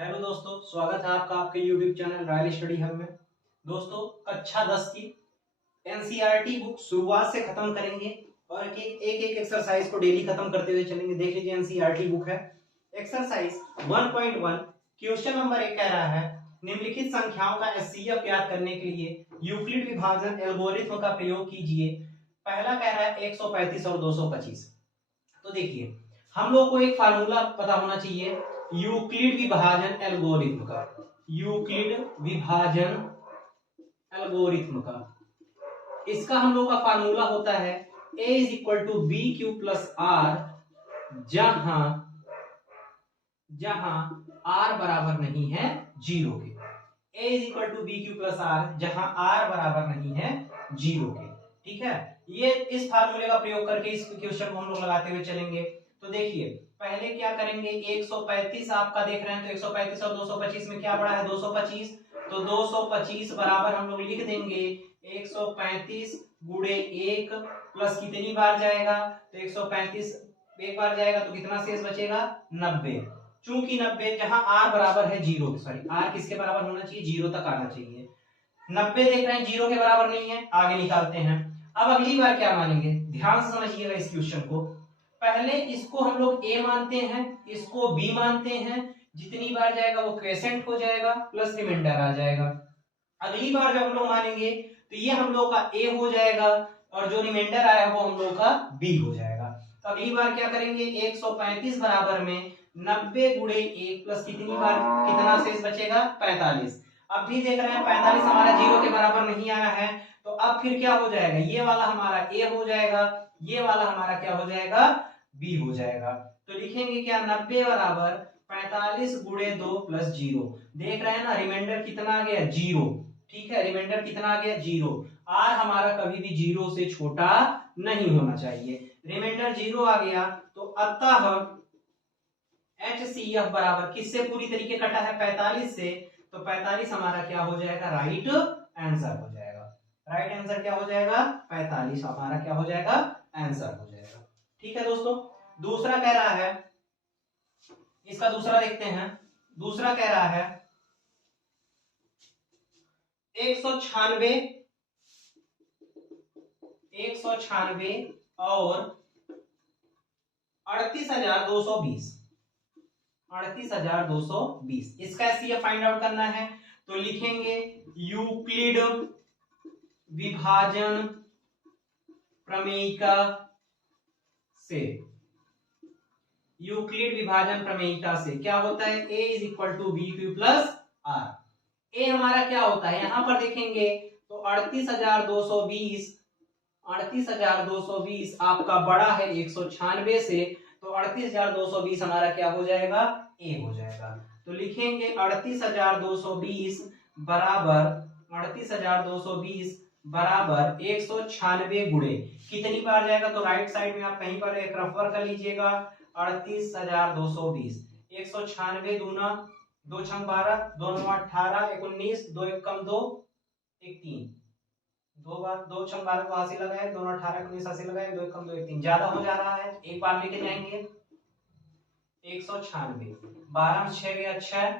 Hello दोस्तों, स्वागत है आपका आपके YouTube channel royal study hub में। दोस्तों, कक्षा 10 की एनसीईआरटी बुक शुरुआत से खत्म करेंगे और एक एक्सरसाइज को डेली खत्म करते हुए चलेंगे। देख लीजिए, एनसीईआरटी बुक है एक्सरसाइज 1.1। क्वेश्चन नंबर 1 कह रहा है निम्नलिखित संख्याओं का एचसीएफ ज्ञात करने के लिए यूक्लिड विभाजन एल्गोरिथ्म का प्रयोग कीजिए। पहला कह रहा है 135 और 225। तो देखिए, हम लोग को एक फार्मूला पता होना चाहिए यूक्लिड विभाजन एल्गोरिथ्म का। यूक्लिड विभाजन एल्गोरिथ्म का इसका हम लोग का फार्मूला होता है a is equal to B Q plus R, जहां जहां r बराबर नहीं है जीरो के। a is equal to B Q plus R जहां r बराबर नहीं है जीरो के। ठीक है, ये इस फार्मूले का प्रयोग करके इस क्वेश्चन को हम लोग लगाते हुए चलेंगे। तो देखिए, पहले क्या करेंगे, 135 आपका देख रहे हैं, तो 135 और 225 में क्या बड़ा है 225। तो 225 बराबर हम लोग लिख देंगे 135 गुणे 1 प्लस कितनी बार जाएगा, तो 135 एक बार जाएगा तो कितना शेष बचेगा 90। चूंकि 90 जहां r बराबर है जीरो, सॉरी r किसके बराबर होना चाहिए, जीरो तक आना चाहिए। 90 देख रहे हैं जीरो के बराबर नहीं है, आगे निकालते हैं। अब अगली बार क्या मानेंगे, ध्यान से समझिएगा इस क्वेश्चन को। पहले इसको हम लोग a मानते हैं, इसको b मानते हैं। जितनी बार जाएगा वो क्वेसेंट हो जाएगा प्लस रिमाइंडर आ जाएगा। अगली बार जब हम लोग मानेंगे तो ये हम लोग का a हो जाएगा और जो रिमाइंडर आया वो हम लोग का b हो जाएगा। तो अगली बार क्या करेंगे, 135 बराबर में 90 गुणे 1 प्लस कितनी बार कितना शेष बचेगा 45। अब भी देख रहे हैं 45 हमारा जीरो के बराबर नहीं आया है, तो अब फिर क्या हो जाएगा, ये वाला हमारा a हो जाएगा, ये वाला हमारा क्या हो जाएगा b हो जाएगा। तो लिखेंगे क्या, 90 बराबर 45 गुणे 2 प्लस जीरो। देख रहे हैं ना, रिमाइंडर कितना आ गया जीरो। ठीक है, रिमाइंडर कितना आ गया जीरो। r हमारा कभी भी जीरो से छोटा नहीं होना चाहिए। रिमाइंडर जीरो आ गया तो अतः HCF बराबर किससे पूरी तरीके कटा है 45 से, तो 45 हमारा क्या हो जाएगा, राइट आंसर हो जाएगा। राइट आंसर क्या हो जाएगा, 45 हमारा क्या हो जाएगा, आंसर हो जाएगा। ठीक है दोस्तों, दूसरा कह रहा है, इसका दूसरा देखते हैं। दूसरा कह रहा है 196 और 38,220। 38,220 इसका एचसीएफ फाइंड आउट करना है। तो लिखेंगे यूक्लिड विभाजन प्रमेयिका से। यूक्लिड विभाजन प्रमेयिका से क्या होता है, a is equal to B Q plus R. A हमारा क्या होता है, यहां पर देखेंगे तो 38,220 आपका बड़ा है 196 से, तो 38,220 हमारा क्या हो जाएगा, ए हो जाएगा। तो लिखेंगे 38,220 बराबर 38,220 बराबर 196 गुणे कितनी बार जाएगा, तो राइट साइड में आप कहीं पर एक रफर कर लीजिएगा। 38,220 196 दूना 2 छंग 12 2 9 18 19 2 1 कम 2 1 3 दो बार 2 छंग 12 को हासिल लगाए, दोनों 18 19 हासिल लगाए, 2 1 कम 2 1 3 ज्यादा हो जा रहा है, एक बार लेके जाएंगे 196 12 में 6 गया 6,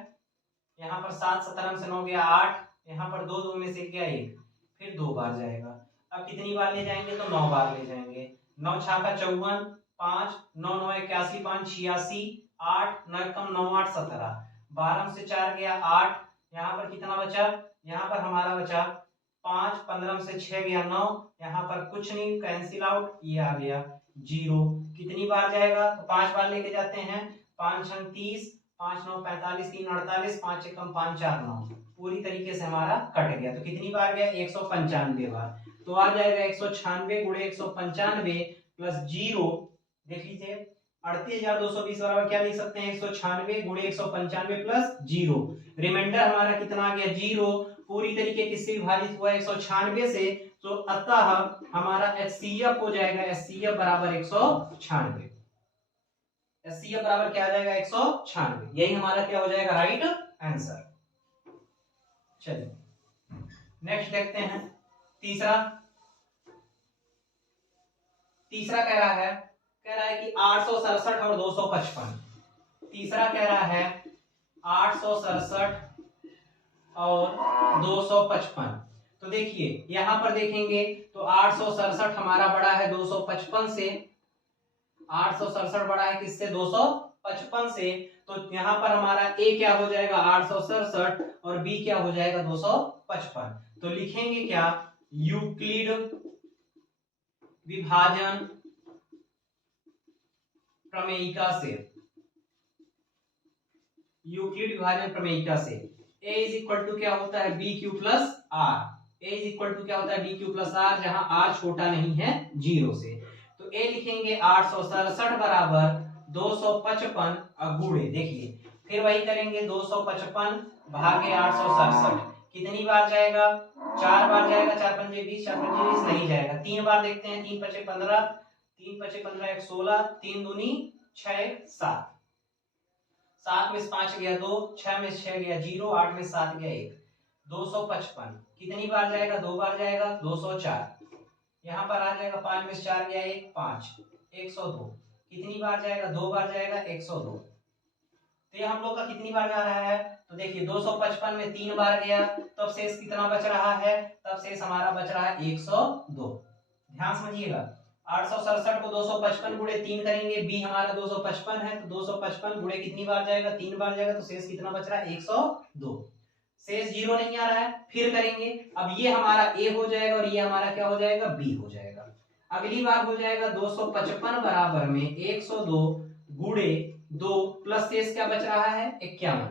यहाँ पर 7 17 से 9 गया 8, यहाँ पर 2 2 में से गया 1, फिर 2 बार जाएगा। अब कितनी बार ले जाएंगे, तो 9 बार ले जाएंगे। 9 छाका 54 5 9 9 81 5 86 8 9 कम 9 8 17, 12 में से 4 गया 8, यहाँ पर कितना बचा, यहाँ पर हमारा बचा 5, 15 में से 6 गया 9, यहाँ पर कुछ नहीं, कैंसिल आउट, ये आ गया जीरो। कितनी बार जाएगा, तो 5 बार लेके जाते हैं, 5 छंग 30 5 9 45 3 48 5 1 कम 5 4 9, पूरी तरीके से हमारा कट गया। तो कितनी बार गया, 195 बार। तो आ जाएगा 196 गुणे 195 प्लस जीरो। देख लीजिए 38,220 बराबर क्या लिख सकते हैं, 196 गुणे 195 प्लस जीरो। रिमाइंडर हमारा कितना आ गया जीरो, पूरी तरीके किससे विभाजित हुआ 196 से, तो अतः हमारा एचसीएफ हो जाएगा, एचसीएफ बराबर 196। एचसीएफ बराबर क्या आ जाएगा 196, यही हमारा क्या हो जाएगा राइट आंसर। चलिए नेक्स्ट देखते हैं। तीसरा कह रहा है कि 867 और 255। तीसरा कह रहा है 867 और 255। तो देखिए यहां पर देखेंगे तो 867 हमारा बड़ा है 255 से, 867 बड़ा है किससे, 255 से। तो यहां पर हमारा ए क्या हो जाएगा 867 और बी क्या हो जाएगा 255। तो लिखेंगे क्या, यूक्लिड विभाजन प्रमेयिका से, यूक्लिड विभाजन प्रमेयिका से a इज इक्वल टू क्या होता है B Q plus R, a is equal to क्या होता है बी क्यू प्लस आर, जहां r छोटा नहीं है 0 से। तो a लिखेंगे 867 बराबर 255 गुणे, देखिए फिर वही करेंगे 255 भागे 867, कितनी बार जाएगा, 4 बार जाएगा, 4 पंजे 20, 4 पंजे 20 नहीं जाएगा, 3 बार देखते हैं, 3 पचे 15, 3 पचे 15 1 16, 3 दूनी 6 7, 7 में से 5 गया 2, 6 में से 6 गया 0, 8 में से 7 गया 1, 255 कितनी बार जाएगा, 2 बार जाएगा, 204, यहाँ पर आ जाएगा 5 में से 4 गया 1, 5, 102, कितनी बार जाएगा, 2 बार जाएगा 102। तो ये हम लोग का कितनी बार जा रहा है, तो देखिए 255 में 3 बार गया, तब शेष कितना बच रहा है, तब शेष हमारा बच रहा है 102। ध्यान समझिएगा, 867 को 255 गुणे 3 करेंगे, बी हमारा 255 है, तो 255 गुणे कितनी बार जाएगा, 3 बार जाएगा, तो शेष कितना बच रहा है 102, शेष 0 नहीं आ रहा है। फिर करेंगे, अब ये हमारा ए हो जाएगा और ये हमारा क्या हो जाएगा, बी हो जाएगा। अगली बार हो जाएगा 255 बराबर में 102 गुणे 2 प्लस शेष क्या बच रहा है 51,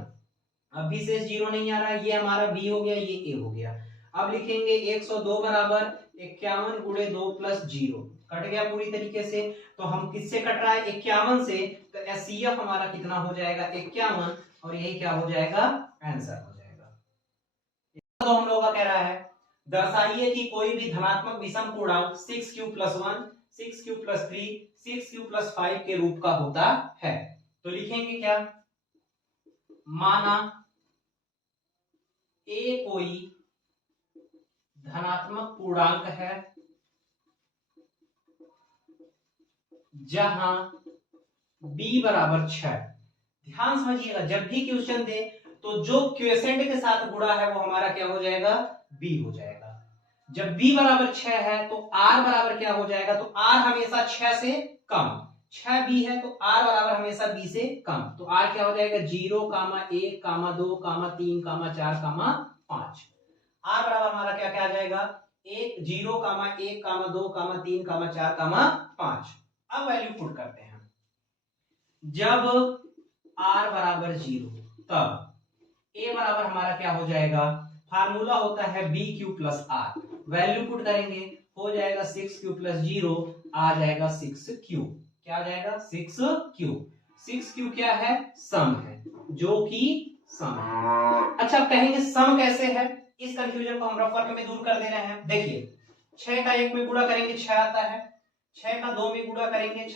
अब भी शेष 0 नहीं आ रहा है, ये हमारा बी हो गया, ये ए हो गया। अब लिखेंगे 102 बराबर 51 गुणे 2 प्लस 0, कट गया पूरी तरीके से। तो हम किससे कट रहा है 51 से, तो एचसीएफ हमारा कितना हो जाएगा 51, और यही क्या हो जाएगा आंसर हो जाएगा। तो हम लोग का कह रहा है दर्शाइए कि कोई भी धनात्मक विषम पूर्णांक 6q+1, 6q+3, 6q+5 के रूप का होता है। तो लिखेंगे क्या, माना ए कोई धनात्मक पूर्णांक है जहां b बराबर 6। ध्यान समझिएगा, जब भी क्वेश्चन दे तो जो क्वेश्चन के साथ गुणा है वो हमारा क्या हो जाएगा, b हो जाएगा। जब b बराबर 6 है तो r बराबर क्या हो जाएगा, तो r हमेशा 6 से कम, 6 b है तो r बराबर हमेशा b से कम, तो r क्या हो जाएगा 0, 1, 2, 3, 4, 5। r बराबर हमारा क्या क्या आ जाएगा 1, 0, 1, 2, 3, 4, 5। अब वैल्यू पुट करते हैं, जब r बराबर 0 तब a बराबर हमारा क्या हो जाएगा, फार्मूला होता है B Q plus R, value put करेंगे हो जाएगा 6q प्लस 0, आ जाएगा 6q, क्या आ जाएगा 6q। 6q क्या है, सम है, जो कि सम है। अच्छा कहेंगे सम कैसे है, इस कंफ्यूजन को हम रफ वर्क में दूर कर दे रहे हैं। देखिए 6 का 1 में गुणा करेंगे 6 आता है, 6 का 2 में गुणा करेंगे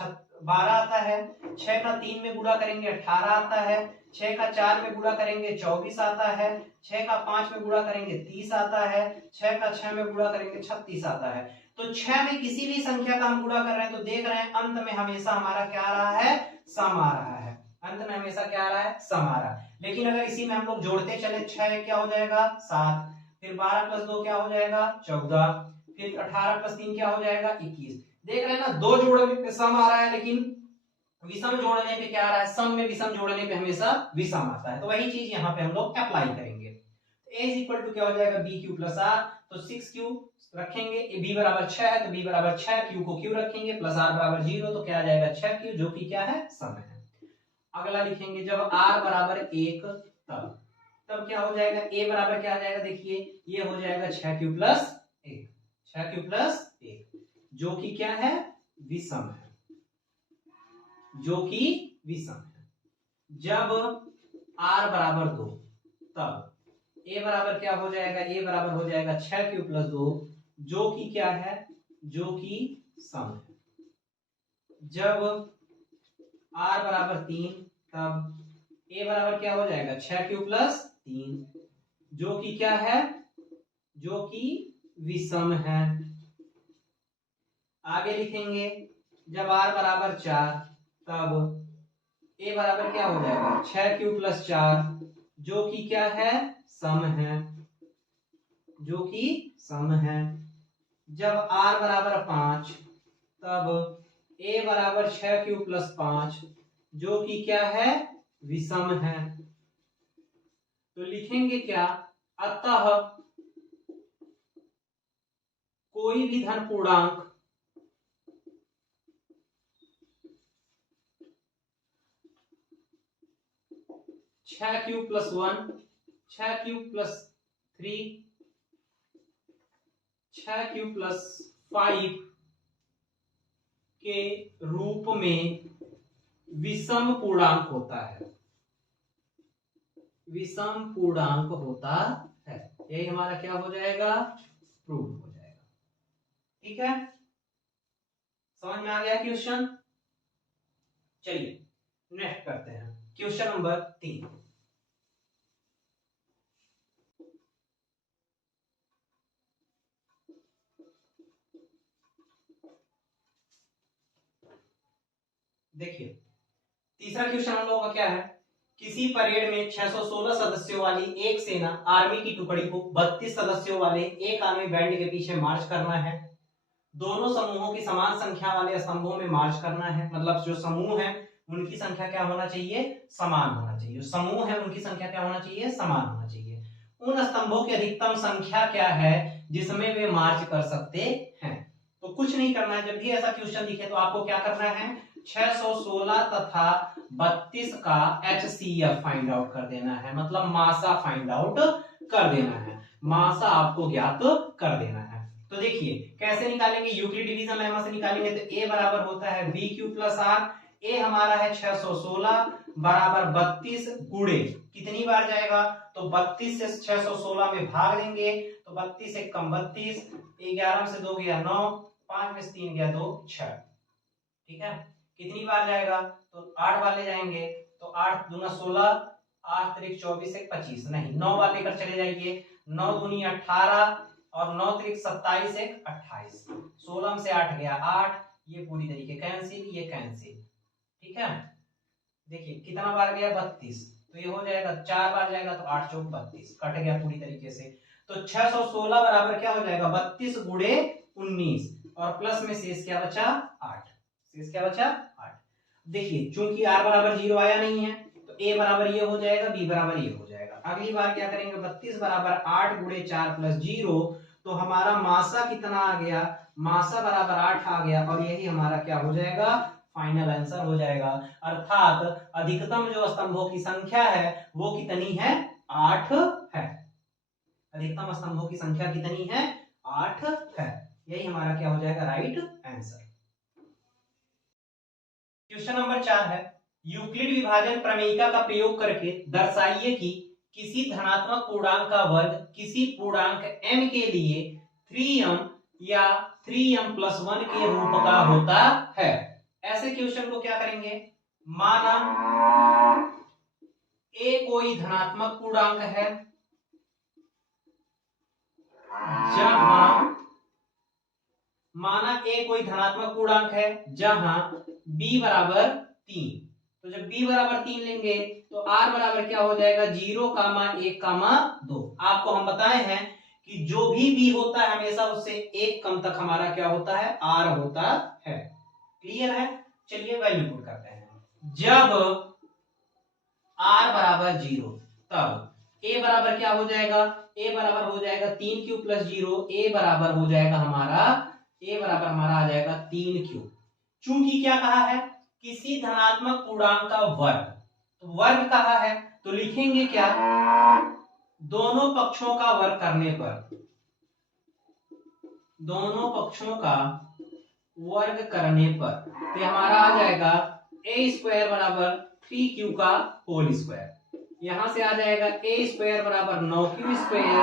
12 आता है, 6 का 3 में गुणा करेंगे 18 आता है, 6 का 4 में गुणा करेंगे 24 आता है, 6 का 5 में गुणा करेंगे 30 आता है, 6 का 6 में गुणा करेंगे 36 आता है। तो 6 में किसी भी संख्या का हम गुणा कर रहे हैं तो देख रहे हैं अंत में हमेशा हमारा क्या आ रहा है, सम आ रहा है, अंत में हमेशा क्या आ रहा है, सम आ रहा है। लेकिन अगर इसी में हम लोग जोड़ते चले 6 क्या हो जाएगा 7, फिर 12 प्लस 2 क्या हो जाएगा 14, फिर 18 प्लस 3 क्या हो जाएगा 21। देख रहे हैं ना, दो जोड़ने पे सम आ रहा है लेकिन विषम जोड़ने पे क्या आ रहा है, सम में विषम जोड़ने पे हमेशा विषम आता है। तो वही चीज यहाँ पे हम लोग अप्लाई करेंगे। a इज इक्वल टू क्या हो जाएगा बी क्यू प्लस आर, तो 6q रखेंगे, b बराबर 6 है तो b बराबर 6, q को q रखेंगे, प्लस r बराबर 0 तो क्या आ जाएगा 6q, जो कि क्या है सम है। अगला लिखेंगे जब r बराबर 1 तब क्या हो जाएगा, a बराबर क्या आ जाएगा, देखिए ये हो जाएगा 6q प्लस 1, 6q प्लस 1, जो कि क्या है विषम है, जो कि विषम है। जब r बराबर 2 तब a बराबर क्या हो जाएगा, a बराबर हो जाएगा 6q प्लस 2, जो कि क्या है, जो कि सम है। जब r बराबर 3 तब a बराबर क्या हो जाएगा 6q प्लस 3, जो कि क्या है, जो कि विषम है। आगे लिखेंगे जब r बराबर 4 तब a बराबर क्या हो जाएगा 6q प्लस 4, जो कि क्या है, सम है, जो कि सम है। जब r बराबर 5 तब a बराबर 6q प्लस 5 जो कि क्या है, विषम है। तो लिखेंगे क्या, अतः कोई भी धन पूर्णांक 6q plus 1, 6q plus 3, 6q plus 5 के रूप में विषम पूर्णांक होता है, विषम पूर्णांक होता है। यही हमारा क्या हो जाएगा, प्रूव हो जाएगा। ठीक है, समझ में आ गया क्वेश्चन। चलिए नेक्स्ट करते हैं, क्वेश्चन नंबर 3। देखिए तीसरा क्वेश्चन हम लोगों का क्या है, किसी परेड में 616 सदस्यों वाली एक सेना आर्मी की टुकड़ी को 32 सदस्यों वाले एक आर्मी बैंड के पीछे मार्च करना है। दोनों समूहों की समान संख्या वाले स्तंभों में मार्च करना है। मतलब जो समूह है उनकी संख्या क्या होना चाहिए, समान होना चाहिए। समूह है उनकी संख्या क्या होना चाहिए, समान होना चाहिए। उन स्तंभों की अधिकतम संख्या क्या है जिसमें वे मार्च कर सकते हैं। तो कुछ नहीं करना है, जब भी ऐसा क्वेश्चन दिखे तो आपको क्या करना है, 616 तथा 32 का HCF फाइंड आउट कर देना है, मतलब मासा फाइंड आउट कर देना है, मासा आपको ज्ञात कर देना है। तो देखिए कैसे निकालेंगे, यूक्लिड डिवीजन लेमा से निकालेंगे। तो a बराबर होता है bq प्लस r, a हमारा है 616 बराबर 32 गुणे कितनी बार जाएगा, तो 32 से 616 में भाग देंगे तो 32 एक कम 32, 11 से 2 गया 9, 5 में से 3 गया 2 6। ठीक है, कितनी बार जाएगा, तो 8 वाले जाएंगे, तो 8 दूना 16, 8 त्रिक 24 एक 25, नहीं 9 वाले लेकर चले जाइए, 9 दूनी 18 और 9 त्रिक 27 एक 28, 16 से 8 गया 8, ये पूरी तरीके कैंसिल, ये कैंसिल। ठीक है, देखिए कितना बार गया 32, तो ये हो जाएगा 4 बार जाएगा तो 8 चौक 32 कट गया पूरी तरीके से। तो 616 बराबर क्या हो जाएगा, 32 गुणे 19 और प्लस में शेष क्या बचा 8, शेष क्या बचा 8। देखिए चूंकि r बराबर 0 आया नहीं है तो a बराबर ये हो जाएगा, b बराबर ये हो जाएगा। अगली बार क्या करेंगे, 32 बराबर 8 गुणे 4 प्लस 0, तो हमारा मासा कितना आ गया, मासा बराबर 8 आ गया और यही हमारा क्या हो जाएगा, फाइनल आंसर हो जाएगा। अर्थात अधिकतम जो स्तंभों की संख्या है वो कितनी है, 8 है। अधिकतम स्तंभों की संख्या कितनी है, 8 है। यही हमारा क्या हो जाएगा, राइट आंसर। क्वेश्चन नंबर 4 है, यूक्लिड विभाजन प्रमेयिका का प्रयोग करके दर्शाइए कि किसी धनात्मक पूर्णांक का वर्ग किसी पूर्णांक m के लिए 3m या 3m प्लस 1 के रूप का होता है। ऐसे क्वेश्चन को क्या करेंगे, माना a कोई धनात्मक पूर्णांक है जहां, माना a कोई धनात्मक पूर्णांक है जहां b बराबर 3, तो जब b बराबर 3 लेंगे तो r बराबर क्या हो जाएगा, 0, 1, 2। आपको हम बताए हैं कि जो भी b होता है हमेशा उससे एक कम तक हमारा क्या होता है, r होता है। क्लियर है, चलिए वैल्यू पुट करते हैं। जब r बराबर 0 तब a बराबर क्या हो जाएगा, a बराबर हो जाएगा 3q प्लस 0, a बराबर हो जाएगा हमारा, a बराबर हमारा आ जाएगा 3q। चूंकि क्या कहा है, किसी धनात्मक पूर्णांक का वर्ग, तो वर्ग कहा है तो लिखेंगे क्या, दोनों पक्षों का वर्ग करने पर, दोनों पक्षों का वर्ग करने पर तो हमारा आ जाएगा a स्क्वायर बराबर 3q का होल स्क्वायर, यहां से आ जाएगा a स्क्वायर बराबर 9q स्क्वायर,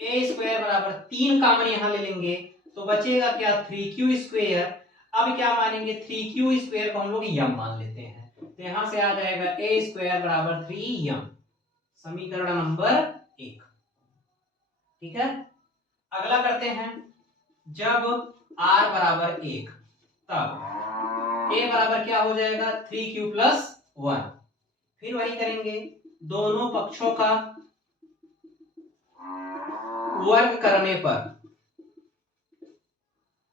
a स्क्वायर बराबर 3 कॉमन यहां ले लेंगे तो बचेगा क्या, 3q स्क्वायर। अब क्या मानेंगे, 3q स्क्वायर को हम लोग यम मान लेते हैं, तो यहां से आ जाएगा a स्क्वायर बराबर 3m, समीकरण नंबर 1। ठीक है, अगला करते हैं, जब r बराबर 1 तब a बराबर क्या हो जाएगा, 3q प्लस 1। फिर वही करेंगे, दोनों पक्षों का वर्ग करने पर,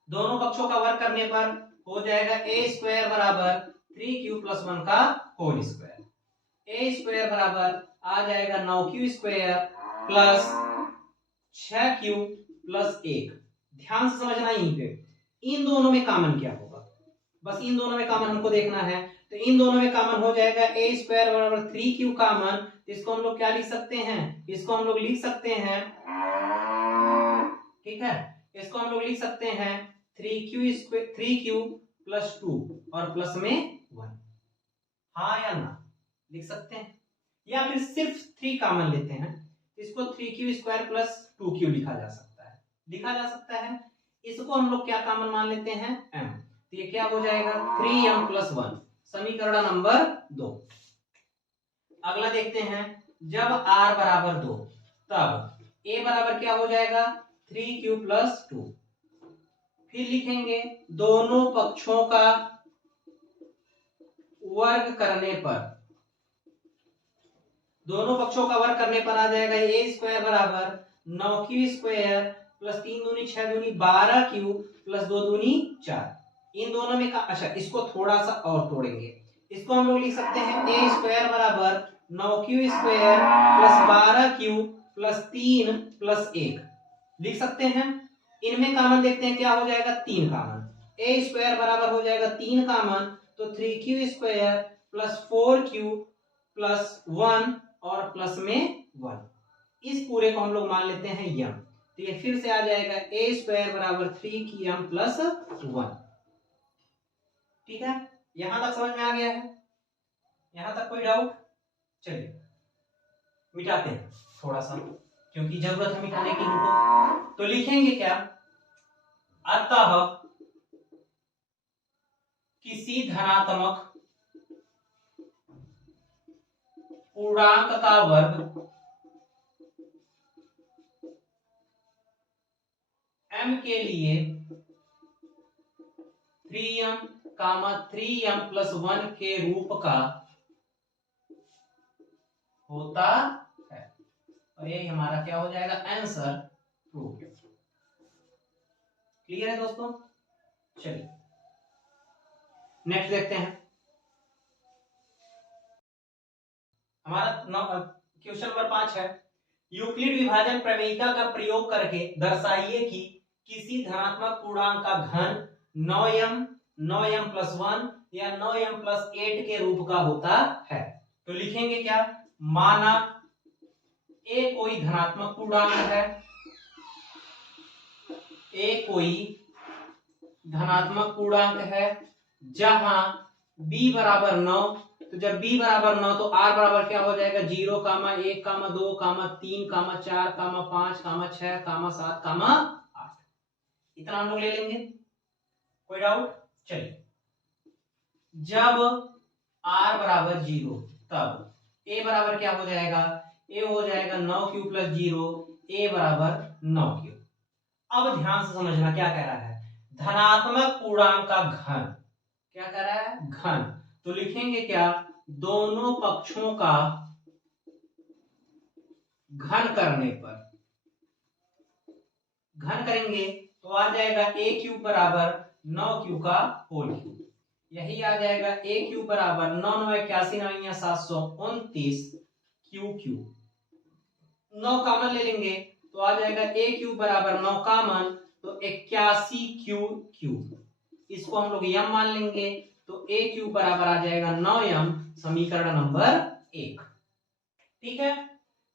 दोनों पक्षों का वर्ग करने पर हो जाएगा ए स्क्वायर बराबर 3q प्लस 1 का होल स्क्वायर। ए स्क्वायर बराबर आ जाएगा 9q square plus 6q plus 1। ध्यान से समझना, यहीं पे इन दोनों में कॉमन क्या होगा, बस इन दोनों में कॉमन हमको देखना है। तो इन दोनों में कॉमन हो जाएगा ए स्क्वायर बराबर 3q कॉमन, इसको हम लोग क्या लिख सकते हैं, इसको हम लोग लिख सकते हैं, ठीक है, इसको हम लोग लिख सकते हैं 3q प्लस 2 और प्लस में 1। हाँ या ना, लिख सकते हैं, या फिर सिर्फ 3 कॉमन लेते हैं, इसको 3q स्क्वायर प्लस 2q लिखा जा सकता है, लिखा जा सकता है। इसको हम लोग क्या कॉमन मान लेते हैं, m, तो ये क्या हो जाएगा 3m प्लस 1, समीकरण नंबर 2। अगला देखते हैं, जब r बराबर 2 तब a बराबर क्या हो जाएगा 3q प्लस 2। फिर लिखेंगे दोनों पक्षों का वर्ग करने पर, दोनों पक्षों का वर्ग करने पर आ जाएगा ए स्क्वायर बराबर 9q स्क्वायर प्लस 3 दूनी 6 दूनी 12q प्लस 2 दूनी 4। इन दोनों में का, अच्छा इसको थोड़ा सा और तोड़ेंगे, इसको हम लोग लिख सकते हैं ए स्क्वायर बराबर 9q square plus 12q plus 3 plus 1 लिख सकते हैं। इनमें कॉमन देखते हैं क्या हो जाएगा 3 कॉमन, ए स्क्वायर बराबर हो जाएगा 3 कॉमन, तो 3q square plus 4q plus 1 और प्लस में 1। इस पूरे को हम लोग मान लेते हैं यम, तो ये फिर से आ जाएगा ए स्क्वायर बराबर 3m प्लस 1। ठीक है, यहां तक समझ में आ गया है, यहां तक कोई डाउट? चलिए मिटाते हैं थोड़ा सा, क्योंकि जरूरत है मिटाने की हमको। तो लिखेंगे क्या, अतः किसी धनात्मक पूर्णांक का वर्ग m के लिए 3m प्लस 1 के रूप का होता है, और ये हमारा क्या हो जाएगा आंसर प्रूफ। क्लियर है दोस्तों? चलिए नेक्स्ट देखते हैं, हमारा क्वेश्चन नंबर 5 है, यूक्लिड विभाजन प्रमेयिका का प्रयोग करके दर्शाइए कि किसी धनात्मक पूर्णांक का घन 9m प्लस 1 या 9m प्लस 8 के रूप का होता है। तो लिखेंगे क्या, माना ए कोई धनात्मक पूर्णांक है, ए कोई धनात्मक पूर्णांक है जहां b बराबर 9, तो जब b बराबर 9 तो r बराबर क्या हो जाएगा 0, 1, 2, 3, 4, 5, 6, 7, 8। इतना हम लोग ले लेंगे, कोई डाउट? चलिए, जब r बराबर 0 तब a बराबर क्या हो जाएगा, a हो जाएगा 9q प्लस 0, a बराबर 9q। अब ध्यान से समझना क्या कह रहा है, धनात्मक पूर्णांक का घन, क्या कह रहा है घन, तो लिखेंगे क्या, दोनों पक्षों का घन करने पर, घन करेंगे तो आ जाएगा a क्यूब बराबर 9q का होल क्यूब, यही आ जाएगा a क्यूब बराबर 9 9 81 9 729 क्यू क्यूब। 9 कॉमन ले लेंगे तो आ जाएगा a क्यूब बराबर 9 कॉमन, तो 81 क्यू क्यूब, इसको हम लोग m मान लेंगे, तो a क्यूब बराबर आ जाएगा 9m, समीकरण नंबर 1। ठीक है,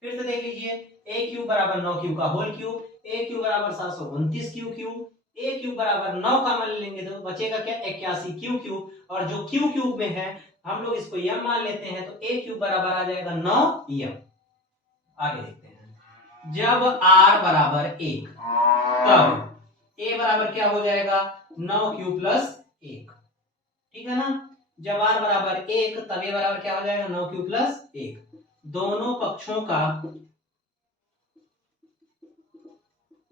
फिर से देख लीजिए, a क्यूब बराबर 9q का होल क्यूब, a क्यूब बराबर 729 क्यू क्यूब, a क्यूब बराबर 9 कॉमन ले लेंगे तो बचेगा क्या 81 क्यू क्यूब, और जो क्यू क्यूब में है हम लोग इसको m मान लेते हैं, तो a क्यूब बराबर आ जाएगा 9m। आगे देखते हैं, जब r बराबर 1 तब a बराबर क्या हो जाएगा 9q प्लस 1। ठीक है ना, जब r बराबर 1 तब a बराबर क्या हो जाएगा 9q प्लस 1। दोनों पक्षों का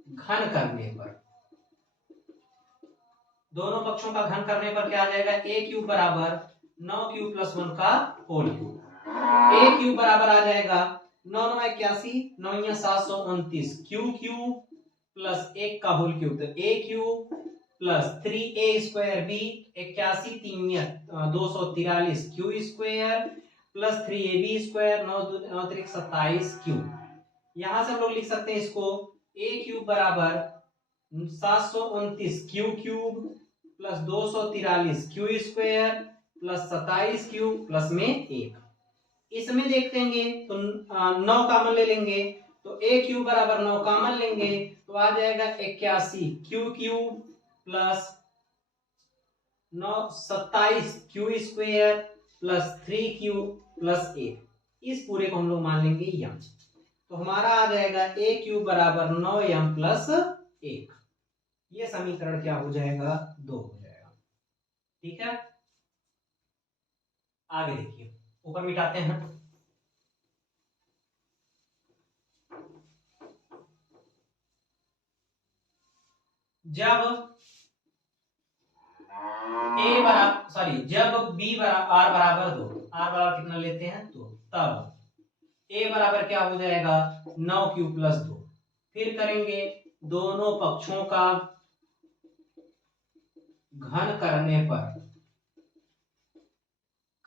घन करने पर, दोनों पक्षों का घन करने पर क्या आ जाएगा a क्यूब बराबर 9q प्लस 1 का होल क्यूब। ए क्यूब बराबर आ जाएगा 9×9 = 81, 9 × 729 क्यू क्यूब प्लस 1 का होल क्यूब, तो A cube plus 3a² B 81 3 243 Q square plus 3ab² 9 3 27 Q. यहां से हम लोग लिख सकते हैं इसको ए क्यूब बराबर 729 Q cube plus 243 Q square plus 27 Q plus में 1। इसमें देखेंगे तो 9 कॉमन ले लेंगे, तो ए क्यूब बराबर 9 कॉमन लेंगे तो आ जाएगा 81 Q cube plus 27 Q square plus 3 Q plus 1। इस पूरे को हम लोग मान लेंगे यम, तो हमारा आ जाएगा ए क्यूब बराबर 9m प्लस 1। ये समीकरण क्या हो जाएगा? 2 हो जाएगा। ठीक है, आगे देखिए, ऊपर मिटाते हैं। जब जब b आर बराबर 2, आर बराबर कितना लेते हैं 2, तब a बराबर क्या हो जाएगा 9 क्यूब प्लस 2। फिर करेंगे दोनों पक्षों का घन करने पर,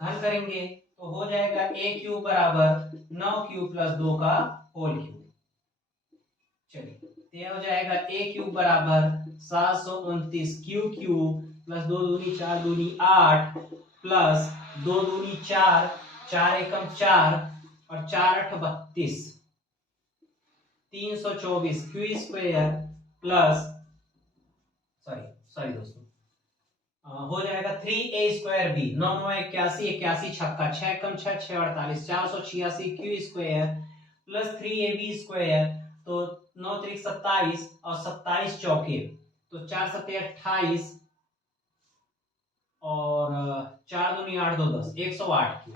घन करेंगे तो हो जाएगा a क्यूब बराबर 9 क्यूब प्लस 2 का होल क्यूब। चलिए, तो हो जाएगा a क्यूब बराबर 729 क्यू क्यूब प्लस 2 दूनी 4 दूनी 8 प्लस 2 दूनी 4, 4 एकम 4 और 4 8 32 324 क्यू स्क्वायर प्लस सॉरी दोस्तों, हो जाएगा 3a² बी 9 9 81 81 छक्का 6 एकम 6 6 48 486 क्यू स्क्वायर प्लस 3ab², तो 9 3 27 और 27 चौके, तो 4 7 28 और 4 दूनी 8 2 10 108 क्यू।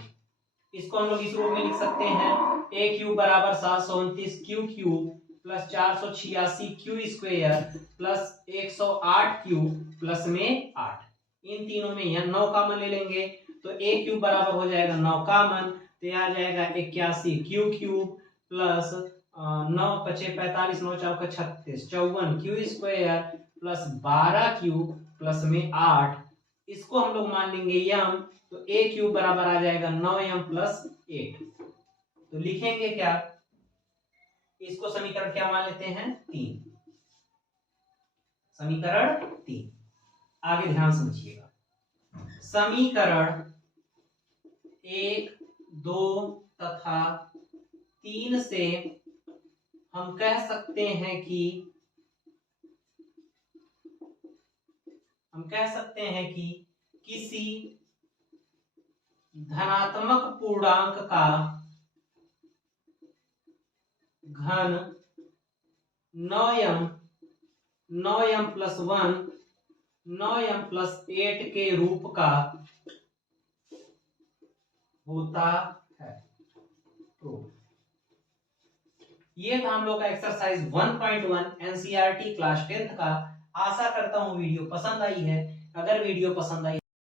इसको हम लोग इस रूप में लिख सकते हैं a क्यूब बराबर 729 Q cube plus 486 Q square plus 108 Q plus में 8। इन तीनों में यहाँ 9 कॉमन ले लेंगे तो a क्यूब बराबर हो जाएगा 9 कॉमन, तो आ जाएगा 81 Q cube plus 9 5 45 9 4 36 54 Q square plus 12 Q plus में 8। इसको हम लोग मान लेंगे यम, तो a क्यूब बराबर आ जाएगा 9m प्लस 8। तो लिखेंगे क्या, इसको समीकरण क्या मान लेते हैं 3, समीकरण 3। आगे ध्यान समझिएगा, समीकरण 1 2 तथा 3 से हम कह सकते हैं कि किसी धनात्मक पूर्णांक का घन 9m प्लस 1 9m प्लस 8 के रूप का होता है। तो ये था हम लोग का एक्सरसाइज 1.1 एनसीईआरटी क्लास 10th का। आशा करता हूं वीडियो पसंद आई है। अगर वीडियो पसंद आई